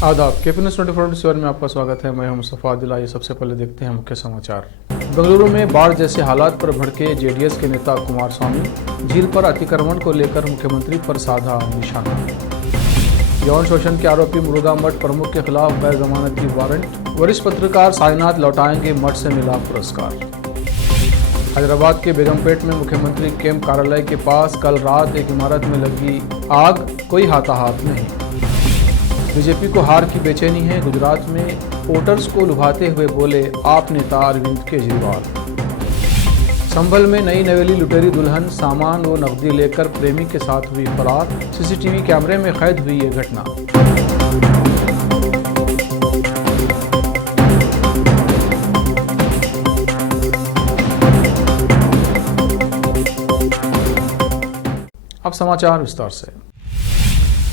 आदाब KP news 24 में आपका स्वागत है। मैं हूं मुस्तफा आदिल। ये सबसे पहले देखते हैं मुख्य समाचार। बेंगलुरु में बाढ़ जैसे हालात पर भड़के जेडीएस के नेता कुमारस्वामी। झील पर अतिक्रमण को लेकर मुख्यमंत्री पर साधा निशाना। यौन शोषण के आरोपी मुरुगा मठ प्रमुख के खिलाफ गैर जमानती वारंट। वरिष्ठ पत्रकार साईनाथ लौटाएंगे मठ से मिला पुरस्कार। हैदराबाद के बेगमपेट में मुख्यमंत्री कैंप कार्यालय के पास कल रात एक इमारत में लगी आग, कोई हाथाहाथ नहीं। बीजेपी को हार की बेचैनी है। गुजरात में वोटर्स को लुभाते हुए बोले आप नेता अरविंद केजरीवाल। संभल में नई नवेली लुटेरी दुल्हन सामान व नकदी लेकर प्रेमी के साथ हुई फरार। सीसीटीवी कैमरे में कैद हुई ये घटना। अब समाचार विस्तार से।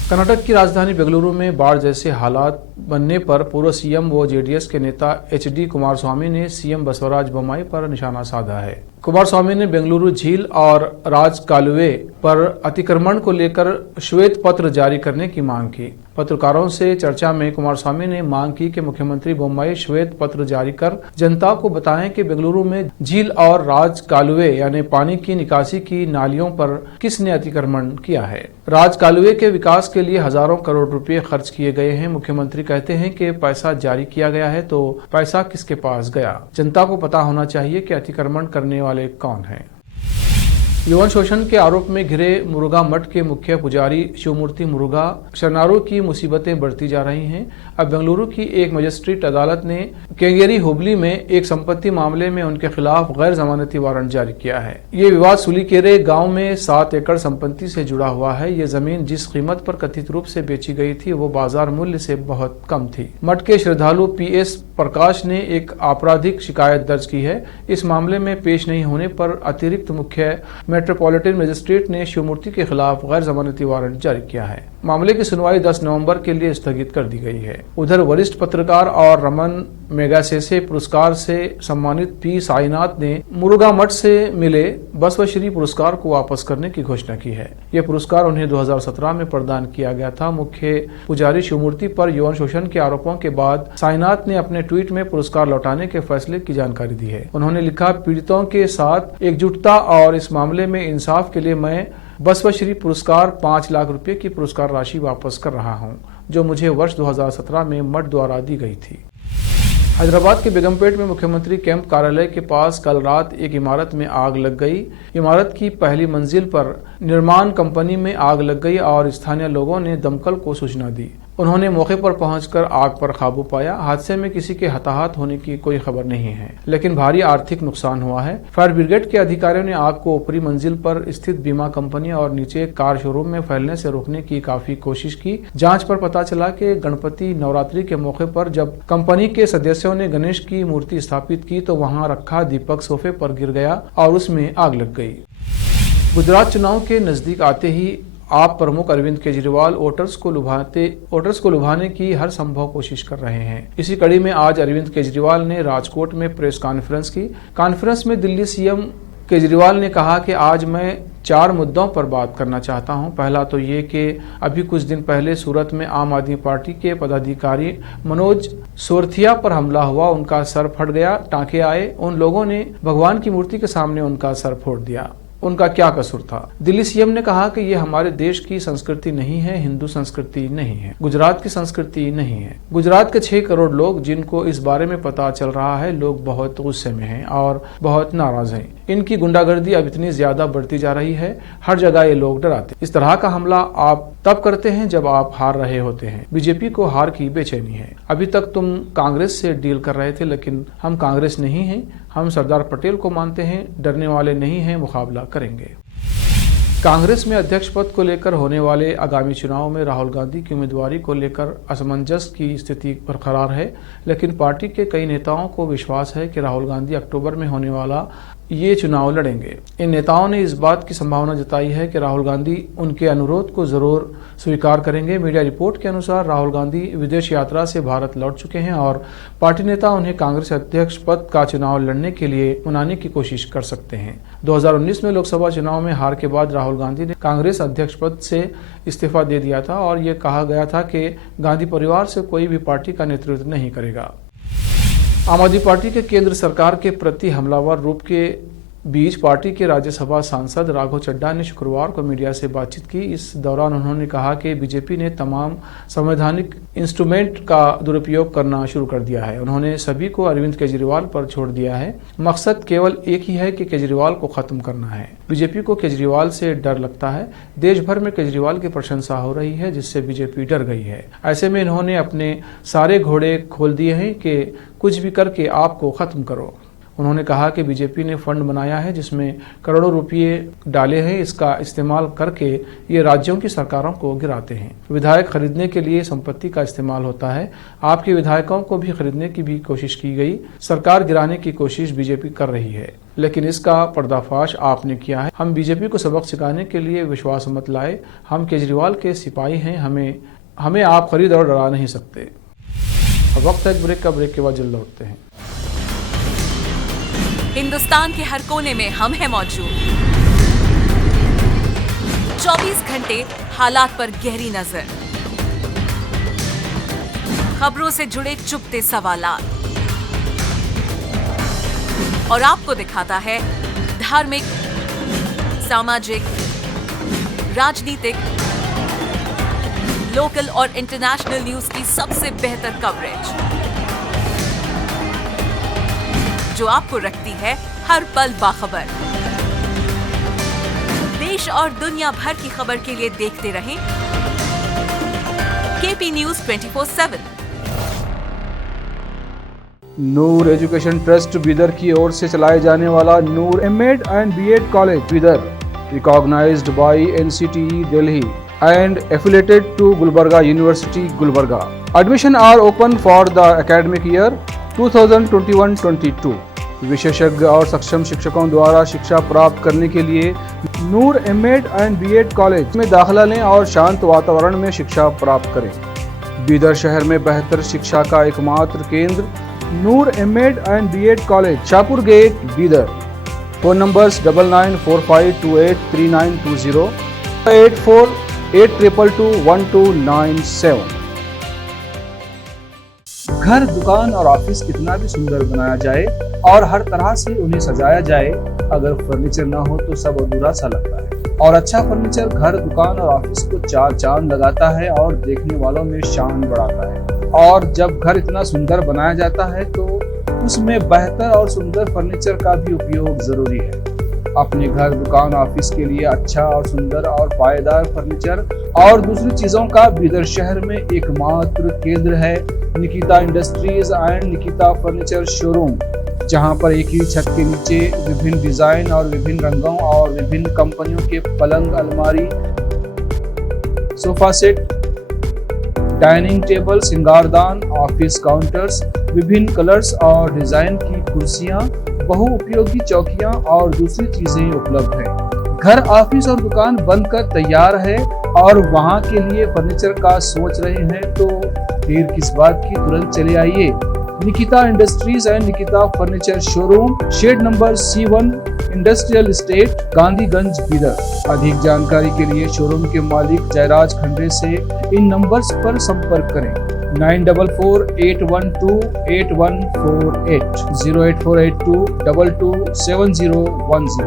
कर्नाटक की राजधानी बेंगलुरु में बाढ़ जैसे हालात बनने पर पूर्व सीएम व जेडीएस के नेता एचडी कुमारस्वामी ने सीएम बसवराज बोम्मई पर निशाना साधा है। कुमारस्वामी ने बेंगलुरु झील और राज कालुवे पर अतिक्रमण को लेकर श्वेत पत्र जारी करने की मांग की। पत्रकारों से चर्चा में कुमारस्वामी ने मांग की कि मुख्यमंत्री बोम्मई श्वेत पत्र जारी कर जनता को बताएं कि बेंगलुरु में झील और राज कालुवे यानी पानी की निकासी की नालियों पर किसने अतिक्रमण किया है। राज कालुवे के विकास के लिए हजारों करोड़ रुपए खर्च किए गए हैं। मुख्यमंत्री कहते हैं कि पैसा जारी किया गया है तो पैसा किसके पास गया। जनता को पता होना चाहिए कि अतिक्रमण करने वाले कौन हैं। यौन शोषण के आरोप में घिरे मुरुगा मठ के मुख्य पुजारी शिवमूर्ति मुरुगा शरणारों की मुसीबतें बढ़ती जा रही हैं। अब बेंगलुरु की एक मजिस्ट्रेट अदालत ने केंगेरी हुबली में एक संपत्ति मामले में उनके खिलाफ गैर जमानती वारंट जारी किया है। ये विवाद सुलीकेरे गांव में 7 एकड़ संपत्ति से जुड़ा हुआ है। ये जमीन जिस कीमत पर कथित रूप से बेची गई थी वो बाजार मूल्य से बहुत कम थी। मठ के श्रद्धालु PS प्रकाश ने एक आपराधिक शिकायत दर्ज की है। इस मामले में पेश नहीं होने पर अतिरिक्त मुख्य मेट्रोपॉलिटन मजिस्ट्रेट ने शिवमूर्ति के खिलाफ गैर जमानती वारंट जारी किया है। मामले की सुनवाई 10 नवंबर के लिए स्थगित कर दी गई है। उधर वरिष्ठ पत्रकार और रमन मेगासेसे पुरस्कार से सम्मानित पी साईनाथ ने मुरुगा मठ से मिले बसवश्री पुरस्कार को वापस करने की घोषणा की है। यह पुरस्कार उन्हें 2017 में प्रदान किया गया था। मुख्य पुजारी शिवमूर्ति पर यौन शोषण के आरोपों के बाद साईनाथ ने अपने ट्वीट में पुरस्कार लौटाने के फैसले की जानकारी दी है। उन्होंने लिखा, पीड़ितों के साथ एकजुटता और इस मामले में इंसाफ के लिए मैं बसवश्री पुरस्कार 5 लाख रुपए की पुरस्कार राशि वापस कर रहा हूं, जो मुझे वर्ष 2017 में मठ द्वारा दी गई थी। हैदराबाद के बेगमपेट में मुख्यमंत्री कैंप कार्यालय के पास कल रात एक इमारत में आग लग गई। इमारत की पहली मंजिल पर निर्माण कंपनी में आग लग गई और स्थानीय लोगों ने दमकल को सूचना दी। उन्होंने मौके पर पहुंचकर आग पर काबू पाया। हादसे में किसी के हताहत होने की कोई खबर नहीं है, लेकिन भारी आर्थिक नुकसान हुआ है। फायर ब्रिगेड के अधिकारियों ने आग को ऊपरी मंजिल पर स्थित बीमा कंपनी और नीचे कार शोरूम में फैलने से रोकने की काफी कोशिश की। जांच पर पता चला कि गणपति नवरात्रि के मौके पर जब कंपनी के सदस्यों ने गणेश की मूर्ति स्थापित की तो वहां रखा दीपक सोफे पर गिर गया और उसमें आग लग गई। गुजरात चुनाव के नजदीक आते ही आप प्रमुख अरविंद केजरीवाल वोटर्स को लुभाने की हर संभव कोशिश कर रहे हैं। इसी कड़ी में आज अरविंद केजरीवाल ने राजकोट में प्रेस कॉन्फ्रेंस की। कॉन्फ्रेंस में दिल्ली सीएम केजरीवाल ने कहा कि आज मैं 4 मुद्दों पर बात करना चाहता हूं। पहला तो ये कि अभी कुछ दिन पहले सूरत में आम आदमी पार्टी के पदाधिकारी मनोज सोरथिया पर हमला हुआ, उनका सर फट गया, टांके आए, उन लोगों ने भगवान की मूर्ति के सामने उनका सर फोड़ दिया। उनका क्या कसूर था। दिल्ली सीएम ने कहा कि ये हमारे देश की संस्कृति नहीं है, हिंदू संस्कृति नहीं है, गुजरात की संस्कृति नहीं है। गुजरात के 6 करोड़ लोग जिनको इस बारे में पता चल रहा है, लोग बहुत गुस्से में हैं और बहुत नाराज हैं। इनकी गुंडागर्दी अब इतनी ज्यादा बढ़ती जा रही है, हर जगह ये लोग डराते। इस तरह का हमला आप तब करते हैं जब आप हार रहे होते हैं। बीजेपी को हार की बेचैनी है। अभी तक तुम कांग्रेस से डील कर रहे थे, लेकिन हम कांग्रेस नहीं हैं, हम सरदार पटेल को मानते हैं, डरने वाले नहीं हैं, मुकाबला करेंगे। कांग्रेस में अध्यक्ष पद को लेकर होने वाले आगामी चुनाव में राहुल गांधी की उम्मीदवारी को लेकर असमंजस की स्थिति बरकरार है, लेकिन पार्टी के कई नेताओं को विश्वास है कि राहुल गांधी अक्टूबर में होने वाला ये चुनाव लड़ेंगे। इन नेताओं ने इस बात की संभावना जताई है कि राहुल गांधी उनके अनुरोध को जरूर स्वीकार करेंगे। मीडिया रिपोर्ट के अनुसार राहुल गांधी विदेश यात्रा से भारत लौट चुके हैं और पार्टी नेता उन्हें कांग्रेस अध्यक्ष पद का चुनाव लड़ने के लिए मनाने की कोशिश कर सकते हैं। 2019 में लोकसभा चुनाव में हार के बाद राहुल गांधी ने कांग्रेस अध्यक्ष पद से इस्तीफा दे दिया था और ये कहा गया था कि गांधी परिवार से कोई भी पार्टी का नेतृत्व नहीं करेगा। आम आदमी पार्टी के केंद्र सरकार के प्रति हमलावर रूप के बीच पार्टी के राज्यसभा सांसद राघव चड्ढा ने शुक्रवार को मीडिया से बातचीत की। इस दौरान उन्होंने कहा कि बीजेपी ने तमाम संवैधानिक इंस्ट्रूमेंट का दुरुपयोग करना शुरू कर दिया है। उन्होंने सभी को अरविंद केजरीवाल पर छोड़ दिया है। मकसद केवल एक ही है कि केजरीवाल को खत्म करना है। बीजेपी को केजरीवाल से डर लगता है। देश भर में केजरीवाल की प्रशंसा हो रही है, जिससे बीजेपी डर गई है। ऐसे में इन्होंने अपने सारे घोड़े खोल दिए हैं कि कुछ भी करके आपको खत्म करो। उन्होंने कहा कि बीजेपी ने फंड बनाया है जिसमें करोड़ों रुपये डाले हैं। इसका इस्तेमाल करके ये राज्यों की सरकारों को गिराते हैं। विधायक खरीदने के लिए संपत्ति का इस्तेमाल होता है। आपके विधायकों को भी खरीदने की भी कोशिश की गई। सरकार गिराने की कोशिश बीजेपी कर रही है, लेकिन इसका पर्दाफाश आपने किया है। हम बीजेपी को सबक सिखाने के लिए विश्वास मत लाए। हम केजरीवाल के सिपाही हैं। हमें आप खरीद और डरा नहीं सकते। अब वक्त है ब्रेक का। ब्रेक के बाद जल्द लौटते हैं। हिंदुस्तान के हर कोने में हम हैं मौजूद। 24 घंटे हालात पर गहरी नजर, खबरों से जुड़े चुपते सवालात और आपको दिखाता है धार्मिक, सामाजिक, राजनीतिक, लोकल और इंटरनेशनल न्यूज की सबसे बेहतर कवरेज जो आपको रखती है हर पल बाखबर। देश और दुनिया भर की खबर के लिए देखते रहें KP news 24/7। Noor education trust Bidar की ओर से चलाए जाने वाला Noor MEd and BEd college Bidar, recognised by NCTE Delhi and affiliated to Gulbarga University, Gulbarga. Admission are open for the academic year 2021-22. विशेषज्ञ और सक्षम शिक्षकों द्वारा शिक्षा प्राप्त करने के लिए नूर एमएड एंड बीएड कॉलेज में दाखिला लें और शांत वातावरण में शिक्षा प्राप्त करें। बीदर शहर में बेहतर शिक्षा का एकमात्र केंद्र Noor MEd and BEd college, Shahpur gate, Bidar. Phone numbers 9945283920, 8482221297। घर, दुकान और ऑफिस कितना भी सुंदर बनाया जाए और हर तरह से उन्हें सजाया जाए, अगर फर्नीचर ना हो तो सब अधूरा सा लगता है। और अच्छा फर्नीचर घर, दुकान और ऑफिस को चार चांद लगाता है और देखने वालों में शान बढ़ाता है। और जब घर इतना सुंदर बनाया जाता है तो उसमें बेहतर और सुंदर फर्नीचर का भी उपयोग जरूरी है। अपने घर, दुकान, ऑफिस के लिए अच्छा और सुंदर और पायदार फर्नीचर और दूसरी चीजों का बीदर शहर में एकमात्र केंद्र है Nikita industries and Nikita furniture showroom, जहां पर एक ही छत के नीचे विभिन्न डिजाइन और विभिन्न रंगों और विभिन्न कंपनियों के पलंग, अलमारी, सोफा सेट, डाइनिंग टेबल, सिंगारदान, ऑफिस काउंटर्स, विभिन्न कलर्स और डिजाइन की कुर्सियां, बहुउपयोगी चौकियां और दूसरी चीजें उपलब्ध हैं। घर, ऑफिस और दुकान बनकर तैयार है और वहां के लिए फर्नीचर का सोच रहे हैं तो देर किस बात की, तुरंत चले आइए। Nikita industries and Nikita furniture showroom, shed number C1, industrial estate, Gandhiganj, Bidar. अधिक जानकारी के लिए शोरूम के मालिक जयराज खंडे से इन नंबर्स पर संपर्क करें। 9448128148, 08482227010।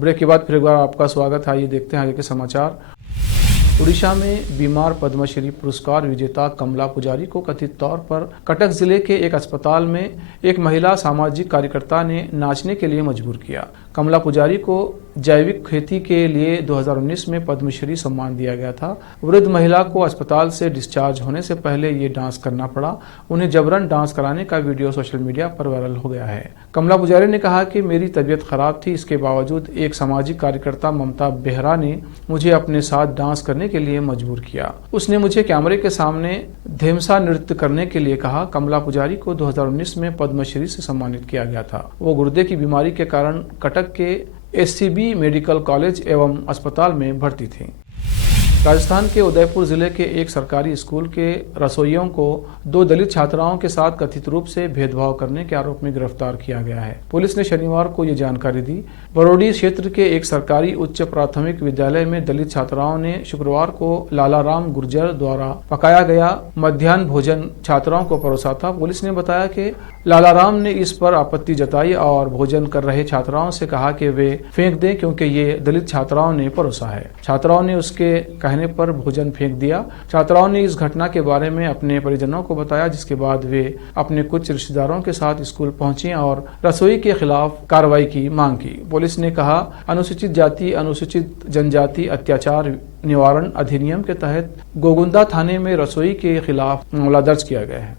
ब्रेक के बाद फिर एक बार आपका स्वागत है। आइए देखते हैं आगे के समाचार। उड़ीसा में बीमार पद्मश्री पुरस्कार विजेता कमला पुजारी को कथित तौर पर कटक जिले के एक अस्पताल में एक महिला सामाजिक कार्यकर्ता ने नाचने के लिए मजबूर किया। कमला पुजारी को जैविक खेती के लिए 2019 में पद्मश्री सम्मान दिया गया था। वृद्ध महिला को अस्पताल से डिस्चार्ज होने से पहले ये डांस करना पड़ा। उन्हें जबरन डांस कराने का वीडियो सोशल मीडिया पर वायरल हो गया है। कमला पुजारी ने कहा कि मेरी तबीयत खराब थी, इसके बावजूद एक सामाजिक कार्यकर्ता ममता बेहरा ने मुझे अपने साथ डांस करने के लिए मजबूर किया। उसने मुझे कैमरे के सामने धेमसा नृत्य करने के लिए कहा। कमला पुजारी को 2019 में पद्मश्री से सम्मानित किया गया था। वो गुर्दे की बीमारी के कारण कटक के SCB मेडिकल कॉलेज एवं अस्पताल में भर्ती थी। राजस्थान के उदयपुर जिले के एक सरकारी स्कूल के रसोइयों को 2 दलित छात्राओं के साथ कथित रूप से भेदभाव करने के आरोप में गिरफ्तार किया गया है। पुलिस ने शनिवार को ये जानकारी दी। बरौडी क्षेत्र के एक सरकारी उच्च प्राथमिक विद्यालय में दलित छात्राओं ने शुक्रवार को लालाराम गुर्जर द्वारा पकाया गया मध्याह्न भोजन छात्राओं को परोसा था। पुलिस ने बताया कि लालाराम ने इस पर आपत्ति जताई और भोजन कर रहे छात्राओं से कहा कि वे फेंक दें क्योंकि ये दलित छात्राओं ने परोसा है। छात्राओं ने उसके कहने पर भोजन फेंक दिया। छात्राओं ने इस घटना के बारे में अपने परिजनों को बताया, जिसके बाद वे अपने कुछ रिश्तेदारों के साथ स्कूल पहुंची और रसोई के खिलाफ कार्रवाई की मांग की। पुलिस ने कहा, अनुसूचित जाति अनुसूचित जनजाति अत्याचार निवारण अधिनियम के तहत गोगुंदा थाने में रसोई के खिलाफ मामला दर्ज किया गया है।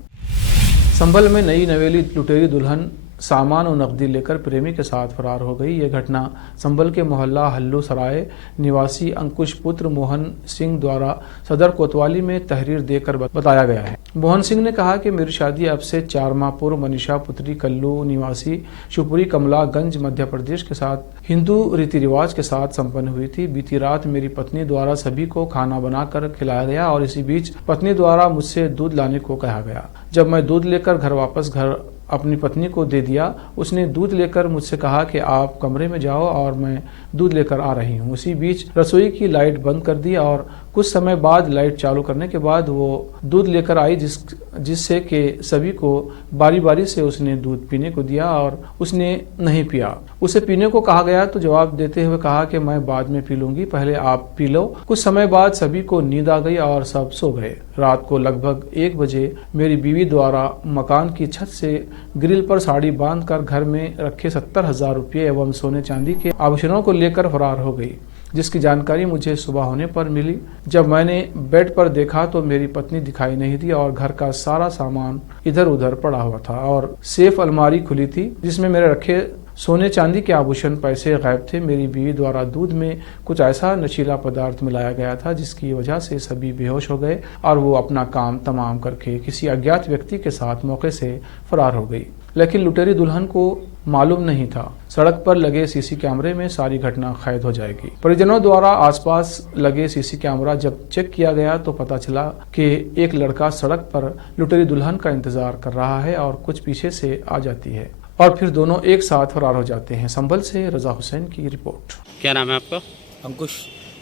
संभल में नई नवेली लुटेरी दुल्हन सामान और नकदी लेकर प्रेमी के साथ फरार हो गई। यह घटना संभल के मोहल्ला हल्लू सराय निवासी अंकुश पुत्र मोहन सिंह द्वारा सदर कोतवाली में तहरीर देकर बताया गया है। मोहन सिंह ने कहा कि मेरी शादी अब से 4 माह पूर्व मनीषा पुत्री कल्लू निवासी शिवपुरी कमलागंज मध्य प्रदेश के साथ हिंदू रीति रिवाज के साथ संपन्न हुई थी। बीती रात मेरी पत्नी द्वारा सभी को खाना बनाकर खिलाया गया और इसी बीच पत्नी द्वारा मुझसे दूध लाने को कहा गया। जब मैं दूध लेकर घर अपनी पत्नी को दे दिया, उसने दूध लेकर मुझसे कहा कि आप कमरे में जाओ और मैं दूध लेकर आ रही हूँ। उसी बीच रसोई की लाइट बंद कर दी और कुछ समय बाद लाइट चालू करने के बाद वो दूध लेकर आई, जिससे कि सभी को बारी बारी से उसने दूध पीने को दिया और उसने नहीं पिया। उसे पीने को कहा गया तो जवाब देते हुए कहा कि मैं बाद में पी लूंगी, पहले आप पी लो। कुछ समय बाद सभी को नींद आ गई और सब सो गए। रात को लगभग 1 बजे मेरी बीवी द्वारा मकान की छत से ग्रिल पर साड़ी बांधकर घर में रखे 70,000 रुपये एवं सोने चांदी के आभूषणों को लेकर फरार हो गई, जिसकी जानकारी मुझे सुबह होने पर मिली। जब मैंने बेड पर देखा तो मेरी पत्नी दिखाई नहीं दी और घर का सारा सामान इधर उधर पड़ा हुआ था और सेफ अलमारी खुली थी जिसमें मेरे रखे सोने चांदी के आभूषण पैसे गायब थे। मेरी बीवी द्वारा दूध में कुछ ऐसा नशीला पदार्थ मिलाया गया था जिसकी वजह से सभी बेहोश हो गए और वो अपना काम तमाम करके किसी अज्ञात व्यक्ति के साथ मौके से फरार हो गई। लेकिन लुटेरी दुल्हन को मालूम नहीं था सड़क पर लगे सीसी कैमरे में सारी घटना कैद हो जाएगी। परिजनों द्वारा आसपास लगे सीसी कैमरा जब चेक किया गया तो पता चला कि एक लड़का सड़क पर लुटेरी दुल्हन का इंतजार कर रहा है और कुछ पीछे से आ जाती है और फिर दोनों एक साथ फरार हो जाते हैं। संभल से रजा हुसैन की रिपोर्ट। क्या नाम है आपका? अंकुश।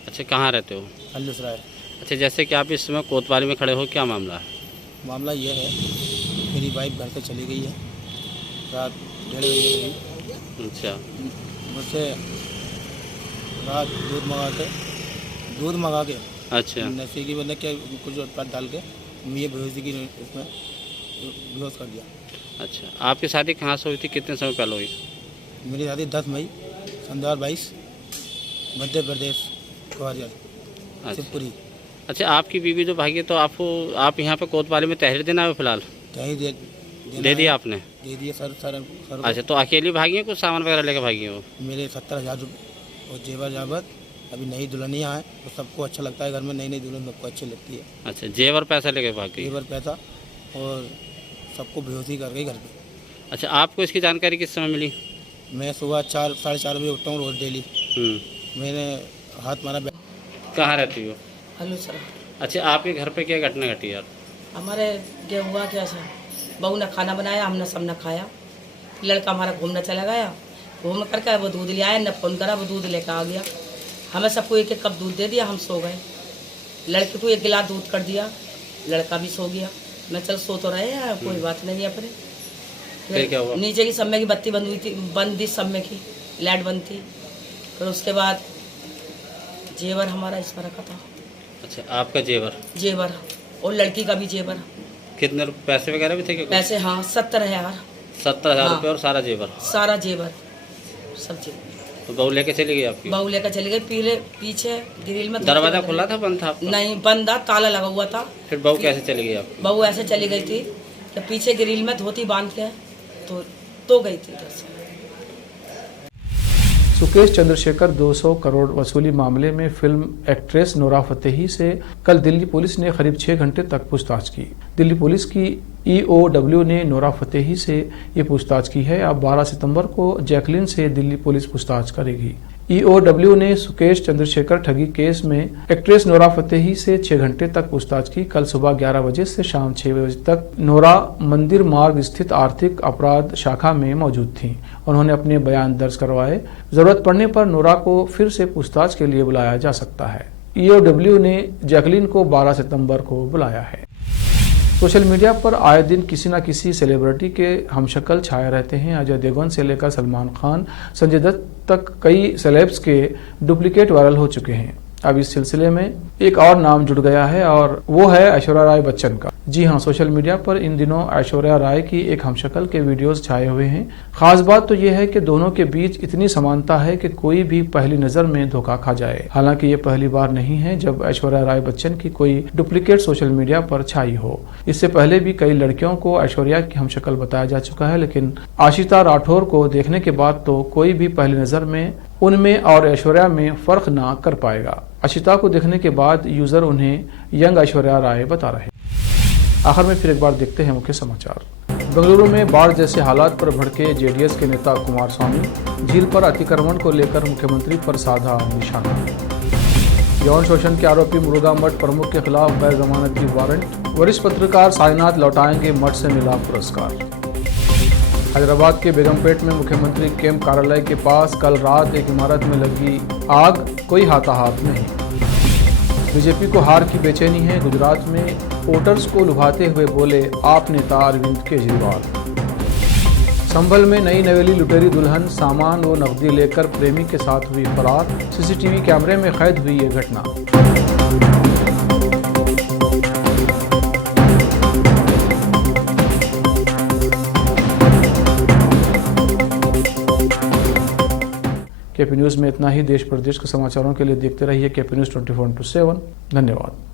अच्छा, कहाँ रहते हो? हल्लू सराय। अच्छा, जैसे कि आप इस समय कोतवाली में खड़े हो, क्या मामला है? मामला ये है, मेरी वाइफ घर से चली गई है रात 1:30 बजे गई। अच्छा, मुझसे रात दूध मंगा के अच्छा, नशे की मतलब क्या कुछ उत्पाद डाल के मुझे बेहोशी की इसमें बेहोश कर दिया। अच्छा, आपकी शादी कहाँ से हुई थी, कितने समय पहले हुई? मेरी शादी 10 मई 2022 मध्य प्रदेश ग्वालियर शिवपुरी। अच्छा, आपकी बीवी जो भागी तो आप यहाँ पे कोतवाली में तहरीर देना है फिलहाल? तहरीर दे दिया आपने? दे दिया सर। अच्छा, तो अकेली भागी है, कुछ सामान वगैरह लेकर भागी है वो? मेरे 70,000 रुपये और जेवर जावत। अभी नई दुल्हनियाँ हैं तो सबको अच्छा लगता है, घर में नई दुल्हन सबको अच्छी लगती है। अच्छा, जेवर पैसा लेकर भागी? जेवर पैसा और सबको बेहोशी कर गई घर पे। अच्छा, आपको इसकी जानकारी किस समय मिली? मैं सुबह 4 साढ़े 4 बजे उठता हूँ रोज डेली। मैंने हाथ मारा। कहाँ रहती हो? हल्लू सर। अच्छा, आपके घर पे क्या घटना घटी यार? हमारे क्या हुआ क्या सर, बहू ने खाना बनाया, हमने सब ने खाया। लड़का हमारा घूमने चला गया, घूम करके वो दूध ले आया, न फ़ोन करा, वो दूध लेकर आ गया। हमें सबको 1-1 कप दूध दे दिया, हम सो गए। लड़के को 1 गिलास दूध कर दिया, लड़का भी सो गया। मैं चल सो तो रहे हैं, कोई बात नहीं। अपने फिर क्या हुआ? नीचे की समय की बत्ती बंद हुई थी, बंद थी समय की, लाइट बंद थी। फिर उसके बाद जेवर हमारा इसमें रखा था। अच्छा, आपका जेवर और लड़की का भी जेवर। कितने पैसे वगैरह भी थे क्या? पैसे हाँ 70,000। 70,000 रुपये और सारा जेवर? सारा जेवर सब जेवर। तो बहू लेके चली गई आपकी? बहू लेकर चली गई पीछे ग्रिल में। दरवाजा खुला था, बंद था आपका? नहीं, बंद था, ताला लगा हुआ था। फिर बहू कैसे चली गई आपकी? बहू ऐसे चली गई थी कि पीछे ग्रिल में धोती बांध के तो गई थी इधर से। सुकेश चंद्रशेखर 200 करोड़ वसूली मामले में फिल्म एक्ट्रेस नोरा फतेही से कल दिल्ली पुलिस ने करीब 6 घंटे तक पूछताछ की। दिल्ली पुलिस की EOW ने नोरा फतेही से ये पूछताछ की है। अब 12 सितंबर को जैकलिन से दिल्ली पुलिस पूछताछ करेगी। EOW ने सुकेश चंद्रशेखर ठगी केस में एक्ट्रेस नोरा फतेही से 6 घंटे तक पूछताछ की। कल सुबह 11 बजे से शाम 6 बजे तक नोरा मंदिर मार्ग स्थित आर्थिक अपराध शाखा में मौजूद थीं। उन्होंने अपने बयान दर्ज करवाए। जरूरत पड़ने पर नोरा को फिर से पूछताछ के लिए बुलाया जा सकता है। EOW ने जैकलिन को 12 सितंबर को बुलाया है। सोशल मीडिया पर आए दिन किसी न किसी सेलिब्रिटी के हमशक्ल छाए रहते हैं। अजय देवगन से लेकर सलमान खान, संजय दत्त तक कई सेलेब्स के डुप्लीकेट वायरल हो चुके हैं। अब इस सिलसिले में एक और नाम जुड़ गया है और वो है ऐश्वर्या राय बच्चन का। जी हाँ, सोशल मीडिया पर इन दिनों ऐश्वर्या राय की एक हमशक्ल के वीडियोस छाए हुए हैं। खास बात तो यह है कि दोनों के बीच इतनी समानता है कि कोई भी पहली नजर में धोखा खा जाए। हालांकि ये पहली बार नहीं है जब ऐश्वर्या राय बच्चन की कोई डुप्लीकेट सोशल मीडिया पर छाई हो। इससे पहले भी कई लड़कियों को ऐश्वर्या की हमशक्ल बताया जा चुका है, लेकिन आशिता राठौर को देखने के बाद तो कोई भी पहली नजर में उनमें और ऐश्वर्या में फर्क ना कर पाएगा। आशिता को देखने के बाद यूजर उन्हें यंग ऐश्वर्या राय बता रहे। आखिर में फिर एक बार देखते हैं मुख्य समाचार। बेंगलुरु में बाढ़ जैसे हालात पर भड़के जेडीएस के नेता कुमारस्वामी, झील पर अतिक्रमण को लेकर मुख्यमंत्री पर साधा निशाना। यौन शोषण के आरोपी मुरुगा मठ प्रमुख के खिलाफ गैर जमानती वारंट। वरिष्ठ पत्रकार साईनाथ लौटाएंगे मठ से मिला पुरस्कार। हैदराबाद के बेगमपेट में मुख्यमंत्री कैंप कार्यालय के पास कल रात एक इमारत में लगी आग, कोई हाथाहाथ नहीं। बीजेपी को हार की बेचैनी है। गुजरात में वोटर्स को लुभाते हुए बोले आप नेता अरविंद केजरीवाल। संभल में नई नवेली लुटेरी दुल्हन सामान व नकदी लेकर प्रेमी के साथ हुई फरार। सीसीटीवी कैमरे में कैद हुई ये घटना। केपी न्यूज़ में इतना ही। देश प्रदेश के समाचारों के लिए देखते रहिए केपी न्यूज़ 24/7। धन्यवाद।